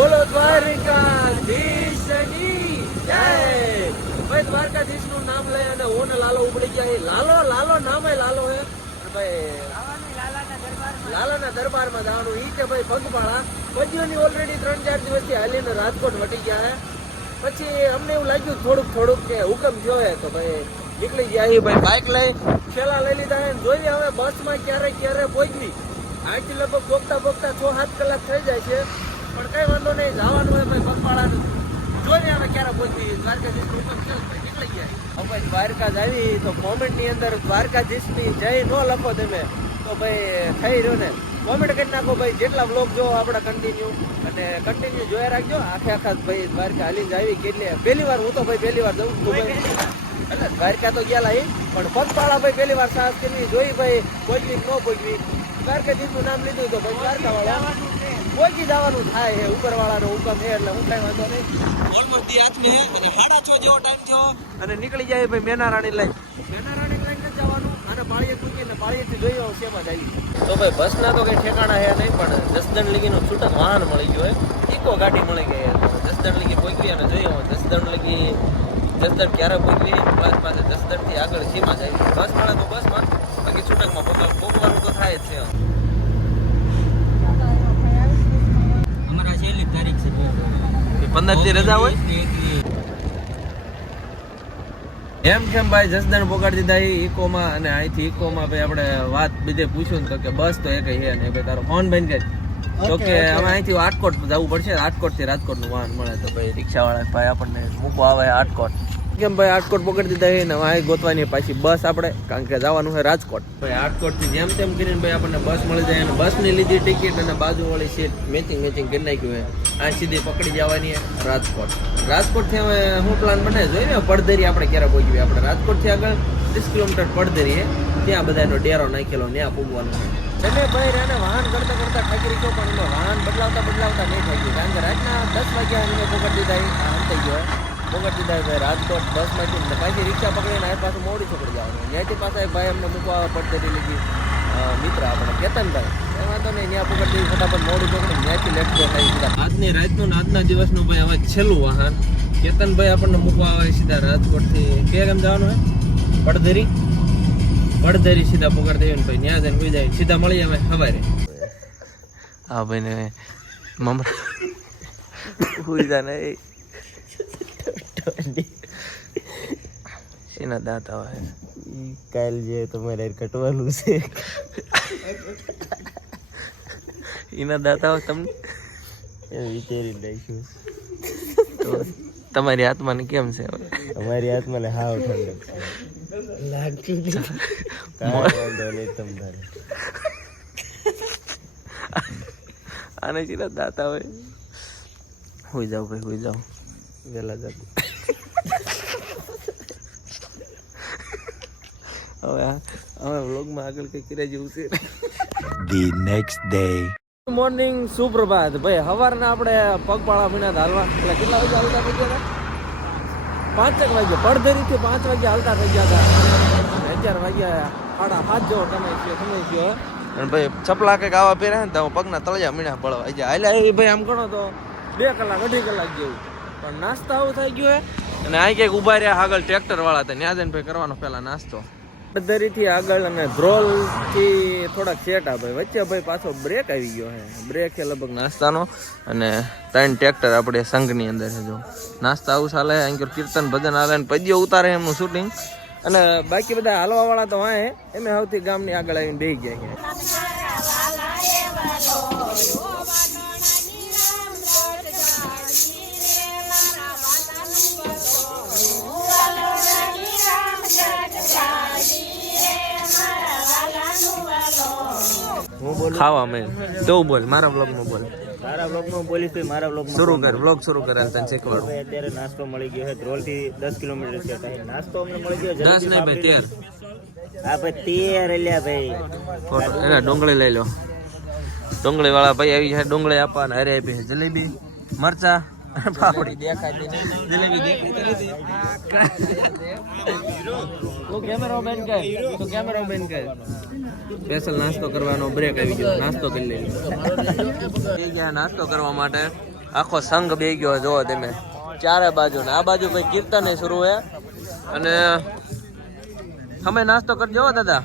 બોલો દ્વારકાધીશની જય! ભાઈ દ્વારકાધીશનું નામ લઈ અને હું ને લાલો ઉપડી ગયા. લાલો લાલો નામ એ લાલો હે. ભાઈ, લાલાના દરબારમાં જવાનું ઈ કે ભાઈ પગપાળા પદ્યોની ઓલરેડી ત્રણ ચાર દિવસથી હાલીને રાજકોટ વટી ગયા હે. પછી અમને એવું લાગ્યું થોડુંક થોડુંક કે હુકમ હે તો ભાઈ નીકળી ગયા ભાઈ બાઇક લઈ, છેલ્લા લઈ લીધા એમ જોઈએ હવે બસમાં ક્યારે ક્યારે પહોંચવી આટલી લગભગ પોગતા ભોગતા છ સાત કલાક થઈ જાય છે. પણ કઈ વાંધો નહીં જવાનું હોય ભાઈ પગપાળાનું. જોઈએ હવે ક્યારે પહોંચી દ્વારકાધીશ હુકમ થયો ભાઈ નીકળી ગયા. હવે દ્વારકા જ આવી તો કોમેન્ટની અંદર દ્વારકાધીશની જય ન લખો તમે. તો ભાઈ થઈ રહ્યો ને. કોમેન્ટ કરી નાખો ભાઈ જેટલા બ્લોગ જો આપણે કન્ટિન્યુ અને કન્ટિન્યુ જોયા રાખજો. આખે આખા ભાઈ દ્વારકા હાલીને આવી. કેટલી? પહેલી વાર હું તો ભાઈ પહેલી વાર જઉં છું ભાઈ એટલે દ્વારકા તો ગયા લાઈ પણ પગપાળા ભાઈ પહેલી વાર સાહસ કરવી. જોઈ ભાઈ પહોંચવી કે ન પહોંચવી દ્વારકાધીશનું નામ લીધું તો ભાઈ દ્વારકા વાળા પહોંચી જવાનું થાય છે ઉપરવાળાનો હુકમ છે એટલે હું કઈ વાંધો નહીં. ઓલમોસ્ટ દી અને સાડા છ જેવો ટાઈમ થયો. અને નીકળી જાય ભાઈ મેના રાણી લઈ મેના રાણી લઈને જ જવાનું અને પાળીએ મૂકીને પાળીએથી જોઈ આવો શેમાં જાય તો ભાઈ બસના તો કઈ ઠેકાણા હે નહીં પણ જસદણ લગીનું છૂટક વાહન મળી ગયું હે ઇકો ગાડી મળી ગઈ હે જસદણ લીગી પહોંચી અને જોઈએ આવો જસદણ લીગી જસદણ ક્યારે પહોંચી બસ પાસે જસદણથી આગળ સીમા જાય બસ મળે તો બસમાં. બાકી છૂટકમાં પગ ભોગવાનું તો થાય જ છે. અમારા છેલ્લી તારીખ છે. પંદરથી રજા હોય? એમ કેમ ભાઈ જસદણ પોગાડી દીધા ઇકોમાં અને અહીંથી ઇકોમાં ભાઈ આપણે વાત બીજે પૂછ્યું ને તો કે બસ તો એક હે ને ભાઈ તારો ફોન બંધ કરી. તો કે અમે અહીંથી રાજકોટ જવું પડશે. રાજકોટથી રાજકોટનું વાહન મળે તો ભાઈ રિક્ષા વાળા ભાઈ આપણને મૂકવા આવે રાજકોટ કેમ ભાઈ રાજકોટ પકડી દીધા છે ને અહીં ગોતવાની પાછી બસ આપણે કારણ કે જવાનું છે રાજકોટ. ભાઈ રાજકોટ જેમ તેમ કરીને ભાઈ આપણને બસ મળી જાય અને બસની લીધી ટિકિટ અને બાજુવાળી સીટ મેચિંગ મેચિંગ કરી નાખ્યું છે. આ સીધી પકડી જવાની છે રાજકોટ. રાજકોટથી હવે હું પ્લાન બનાવી જોઈએ ને પડધરી આપણે ક્યારે પહોંચવી આપણે રાજકોટથી આગળ ત્રીસ કિલોમીટર પડધરી ત્યાં બધાનો ડેરો નાખેલો ત્યાં પૂગવાનો છે. એટલે ભાઈ એને વાહન કરતા કરતા થાકી ગયો પણ એનો વાહન બદલાવતા બદલાવતા નહીં થઈ ગયું કારણ કે રાતના દસ વાગ્યા એને પકડી દીધા આમ થઈ ગયો. પકડી દીધા ભાઈ. રાજકોટ બસમાંથી પાછી રિક્ષા પકડીને આ પાછું મોડી છોકરી જવાનું. ત્યાંથી પાછા ભાઈ અમને મૂકવા પડતી લીધી મિત્ર આપણે, કેતનભાઈ. એ વાંધો નહીં, ત્યાં ફટાફટ મોડી પકડી ત્યાંથી લેટ ગો થઈ ગયા આજની આજના દિવસનું ભાઈ હવે છેલ્લું વાહન. કેતનભાઈ આપણને મૂકવા આવે સીધા રાજકોટથી. કે કેમ જવાનું હોય પડધરી? પડધરી સીધા દઈએ ભાઈ. ત્યાં જઈને જાય. સીધા મળી આવે સવારે. આ ભાઈને મમરા. હોઈ જા ને એના દાંત આવે કાલ જે તમારે કટવાનું છે. એના દાંત આવે તમને? એ વિચારી લઈશું તો તમારી આત્માને કેમ છે તમારી અમારી આત્માને હાવ ઠંડક લાગતું વાંધો નહીં તમારે. આને સીધા દાંત આવે હોઈ જાવ ભાઈ હોઈ જાવ વહેલા જાવ હવે હવે વ્લોગમાં આગળ કંઈ કર્યા જેવું છે. The next day. મોર્નિંગ સુપ્રભાત. ભાઈ સવારના આપણે પગપાળા મહિના હાલવા એટલે કેટલા વાગે હાલતા થઈ ગયા પાંચેક વાગે. પડધરીથી પાંચ વાગે હાલતા થઈ ગયા હતા. અને અગિયાર વાગ્યા સાડા સાત જેવો સમય છે સમય ગયો અને ભાઈ ચપલા કંઈક આવા પહેર્યા ને તો પગના તળિયા મીણા પડવા આવી જાય. એટલે એ ભાઈ આમ ગણો તો બે કલાક અઢી કલાક જેવું. પણ નાસ્તા આવું થઈ ગયું હે. અને આ કંઈક ઊભા રહ્યા આગળ ટ્રેક્ટર વાળા હતા. ત્યાં જઈને ભાઈ કરવાનો પહેલા નાસ્તો. પડધરીથી આગળ અને ધ્રોલથી થોડાક સેટા ભાઈ. વચ્ચે ભાઈ પાછો બ્રેક આવી ગયો છે. બ્રેક એ લગભગ નાસ્તાનો અને ત્રણ ટ્રેક્ટર આપણે સંઘની અંદર જો. નાસ્તા આવું ચાલે, અહીં કીર્તન ભજન આવે અને પદ્યો ઉતારે એમનું શૂટિંગ અને બાકી બધા હાલવા વાળા તો વાય એમે સૌથી ગામની આગળ આવીને બેસી ગયા ખાવા મેં તો બોલ? મારા બ્લોગમાં બોલ. મારા બ્લોગમાં બોલીશ તો મારા બ્લોગ શરૂ કર બ્લોગ શરૂ કર તને શીખવાડું. ભાઈ અત્યારે નાસ્તો મળી ગયો છે. ધ્રોલથી દસ કિલોમીટર છે નાસ્તો અમને મળી ગયો. દસ નહીં ભાઈ તેર. હા ભાઈ તેર અલ્યા ભાઈ. ફોટો એના ડુંગળી લઈ લો. ડુંગળી વાળા ભાઈ આવી છે. ડુંગળી આપવા અને હારે આપી છે. જલેબી મરચા. પાપડી દેખાતી જલેબી દેખાતી કેમેરો બેન કર. તું કેમેરો બેન કર. સ્પેશિયલ નાસ્તો કરવાનો બ્રેક આવી ગયો. નાસ્તો કરી લઈ ગયા નાસ્તો કરવા માટે આખો સંઘ બે ગયો જોવો તમે. ચારે બાજુ ને આ બાજુ ભાઈ કીર્તન શરૂ હે. અને અમે નાસ્તો કરજો હો દાદા.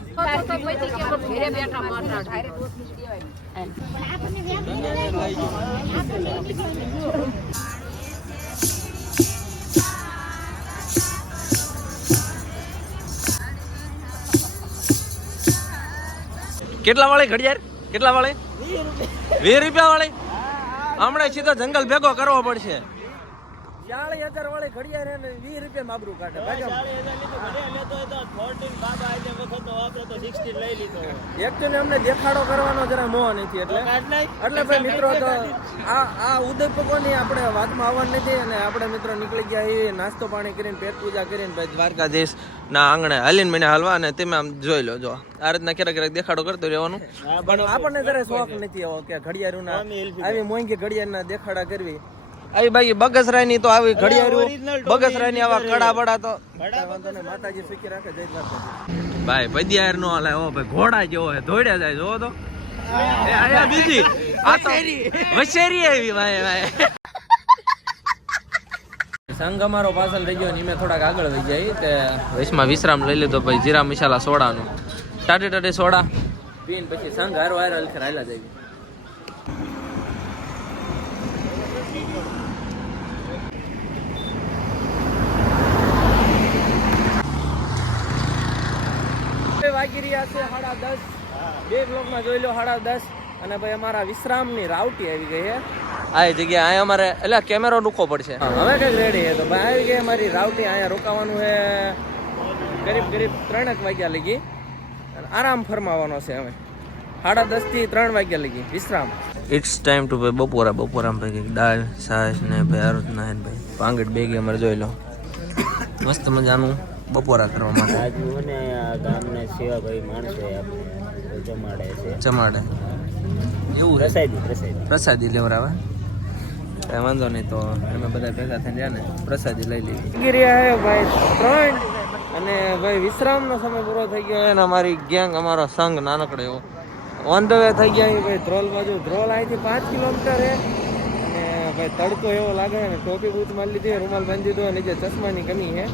કેટલા વાળે ઘડિયાળ? કેટલા વાળે? વીસ રૂપિયા. વાળે? હમણાં સીધો જંગલ ભેગો કરવો પડશે. ચાલીસ હજાર વાળી ઘડિયાળ એને વીસ રૂપિયા માબરું કાઢે. એકચ્યુઅલી અમને દેખાડો કરવાનો જરા મોહ નથી એટલે. એટલે ભાઈ મિત્રો તો આ આ ઉદયપકોની આપણે વાતમાં આવવાનું નથી અને આપણે મિત્રો નીકળી ગયા એ નાસ્તો પાણી કરીને પેટ પૂજા કરીને ભાઈ દ્વારકાધીશ ના આંગણે હાલીને મને હાલવા અને તમે આમ જોઈ લો જો. આ રીતના ક્યારેક ક્યારેક દેખાડો કરતો રહેવાનું. પણ આપણને જરા શોખ નથી એવો કે ઘડિયાળું ના આવી મોંઘી ઘડિયાળના દેખાડા કરવી. આવી બાકી બગસરાયની તો આવી ઘડિયાળ બગસરાયની આવા કડા બડા તો માતાજી રાખે જય ભાઈ પદિયાર નો હાલે ઓ ભાઈ ઘોડા જેવો હે દોડ્યા જાય જો તો. એ આયા બીજી. આ તો વશેરી આવી ભાઈ ભાઈ. સંઘ અમારો પાછળ રહી ગયો ને મેં થોડાક આગળ વહી જાય તે વચમાં વિશ્રામ લઈ લીધો ભાઈ જીરા મસાલા સોડાનું. ટાટે ટાટે સોડા. પીને પછી સંઘ હારો હારો હલખે હાલા જાય બે વાગી રહ્યા છે સાડા દસ. બે બ્લોકમાં જોઈ લો સાડા દસ. અને ભાઈ અમારા વિશ્રામની રાવટી આવી ગઈ છે આ જગ્યા અહીંયા અમારે એટલે કેમેરો ડૂકો પડશે. હવે કંઈક રેડી છે તો ભાઈ આવી ગઈ અમારી રાવટી અહીંયા રોકાવાનું છે ગરીબ ગરીબ ત્રણેક વાગ્યા લગી. અને આરામ ફરમાવાનો છે અમે સાડા દસથી ત્રણ વાગ્યા લગી. વિશ્રામ. ઇટ્સ ટાઈમ ટુ ભાઈ બપોરા બપોરા ભાઈ કંઈક દાળ છાશ ને ભાઈ આરોટના ને ભાઈ. પાંગટ બેગી અમારે જોઈ લો. મસ્ત મજાનું. બપોરા કરવા માટે? આજુ ને આ ગામના સેવાભાઈ માણસો આપણે જમાડે છે. જમાડે. એવું પ્રસાદી પ્રસાદી. પ્રસાદી લેવરાવે? કઈ વાંધો નહીં તો અમે બધા ભેગા થઈને જાય ને પ્રસાદી લઈ લીધી ગિરિયા હે ભાઈ ત્રણ. અને ભાઈ વિશ્રામનો સમય પૂરો થઈ ગયો અને અમારી ગેંગ અમારો સંઘ નાનકડો એવો. ઓન ધ વે થઈ ગયા ભાઈ ધ્રોલ બાજુ. ધ્રોલ અહીંથી પાંચ કિલોમીટર હે. ભાઈ તડકો એવો લાગે ને ટોપી બૂથ મારી લીધી રૂમાલ બાંધી દીધો અને જે ચશ્માની કમી છે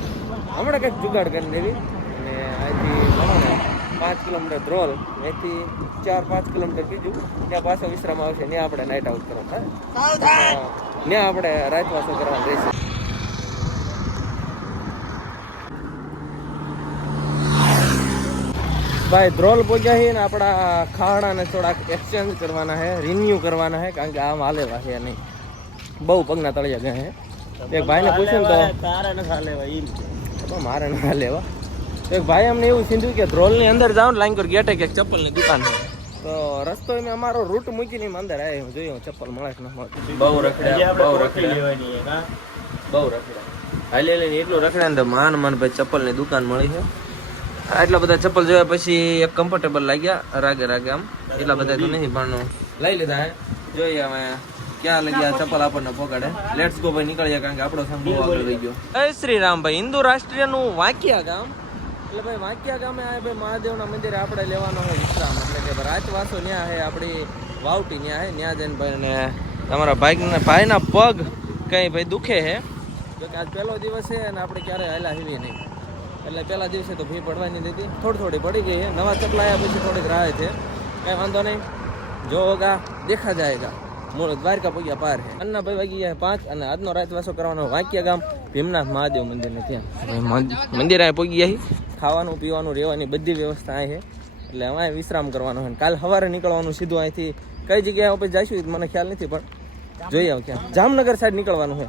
હમણાં કંઈક જુગાડ કરી દેવી અને અહીંથી ગણો પાંચ કિલોમીટર ધ્રોલ અહીંથી ચાર પાંચ કિલોમીટર બીજું ત્યાં પાછો વિશ્રામ આવશે ત્યાં આપણે નાઇટ આઉટ કરવા ત્યાં આપણે રાતવાસો કરવાનું રહેશે. ભાઈ ધ્રોલ પહોંચ્યા છીએ ને આપણા ખાડાને થોડાક એક્સચેન્જ કરવાના છે રિન્યુ કરવાના છે કારણ કે આમ હાલેવા છે નહીં. બહુ પગના તળિયા ગયા હે? એક ભાઈને પૂછ્યું તો તારા ન મારે ના લેવા એક ભાઈ અમને એવું સીધું કે ધ્રોલની અંદર જાઓ ને લાઈન ગેટે કે ચપ્પલની દુકાન છે. તો રસ્તો એમ અમારો રૂટ મૂકીને એમ અંદર આવ્યો હું જોયું ચપ્પલ મળે કે ના મળે. બહુ રખડ્યા બહુ રખડ્યા. લેવાની બહુ રખડ્યા. હાલી હાલી એટલું રખડ્યા ને તો માન માન ભાઈ ચપ્પલની દુકાન મળી છે. એટલા બધા ચપ્પલ જોયા પછી એક કમ્ફર્ટેબલ લાગ્યા રાગે રાગે આમ. એટલા બધા તો નહીં પણ લઈ લીધા હે. જોઈએ હવે. ક્યાં લગ્યા ચપ્પલ આપણને પકડે લેટ્સ ગો ભાઈ, નીકળીએ કારણ કે આપણો સંગ બહુ આગળ રહી ગયો. જય શ્રી રામ ભાઈ હિન્દુ રાષ્ટ્રીયનું વાંકિયા ગામ. એટલે ભાઈ, વાંકિયા ગામે આ ભાઈ, મહાદેવના મંદિરે આપણે લેવાનો હોય વિશ્રામ. એટલે કે ભાઈ, રાતવાસો ન્યા હે, આપણી વાવટી ન્યા હે, ન્યા જઈને ભાઈ ને તમારા ભાઈના ભાઈના પગ કંઈ ભાઈ દુખે જો કે આજ પહેલો દિવસ છે અને આપણે ક્યારે હાલા હિવી નહીં. એટલે પહેલા દિવસે તો ભી પડવાની દીધી. થોડી થોડી પડી ગઈ છે નવા ચપલા આવ્યા પછી થોડીક રાહ છે. કઈ વાંધો નહીં. જો હોગા દેખા જાયગા મૂળ દ્વારકા પગ્યા પાર છે અન્ના ભાઈ વાગી ગયા પાંચ અને આજનો રાતવાસો કરવાનો વાંક્યા ગામ ભીમનાથ મહાદેવ મંદિરને ત્યાં. મંદિર આ પગી ગયા ખાવાનું પીવાનું, રહેવાની બધી વ્યવસ્થા અહીં છે એટલે અમારે વિશ્રામ કરવાનો છે કાલ સવારે નીકળવાનું સીધું અહીંથી. કઈ જગ્યાએ આપણે જઈશું મને ખ્યાલ નથી, પણ જોઈએ ક્યાં. જામનગર સાઈડ નીકળવાનું છે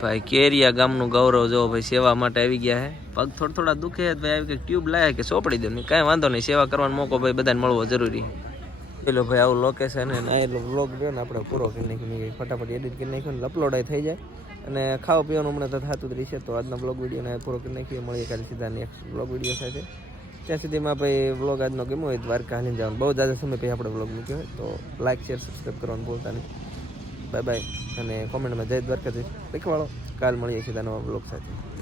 ભાઈ, કેરિયા ગામનું ગૌરવ જો ભાઈ, સેવા માટે આવી ગયા હે. પગ થોડા થોડા દુખે છે ભાઈ, આવી કે ટ્યુબ લાયા કે સોપડી દે. કાંઈ વાંધો નહીં. સેવા કરવાનો મોકો ભાઈ, બધાને મળવો જરૂરી. પેલો ભાઈ આવું લોકેશન ને આ એટલો વ્લોગ રહ્યો ને આપણે પૂરો કરી નહીં ફટાફટ એડિટ કરી નાખ્યો ને અપલોડ થઈ જાય. અને ખાવા પીવાનું હમણાં તો થતું જ રહેશે તો આજનો બ્લોગ વિડીયોને પૂરો કરી નાખીએ મળીએ કાલે સીધા નેક્સ્ટ બ્લોગ વીડિયો સાથે. ત્યાં સુધીમાં ભાઈ બ્લોગ આજનો ગમ્યો હોય દ્વારકા હાલીને જવાનું. બહુ જ્યાદા સમય પછી આપણે બ્લોગ મૂક્યો હોય, તો લાઇક શેર સબસ્ક્રાઈબ કરવાનું ભૂલતા નહીં. બાય બાય અને કોમેન્ટમાં જય દ્વારકાથી લખવાળો કાલ મળીએ સીધા નવા બ્લોગ સાથે.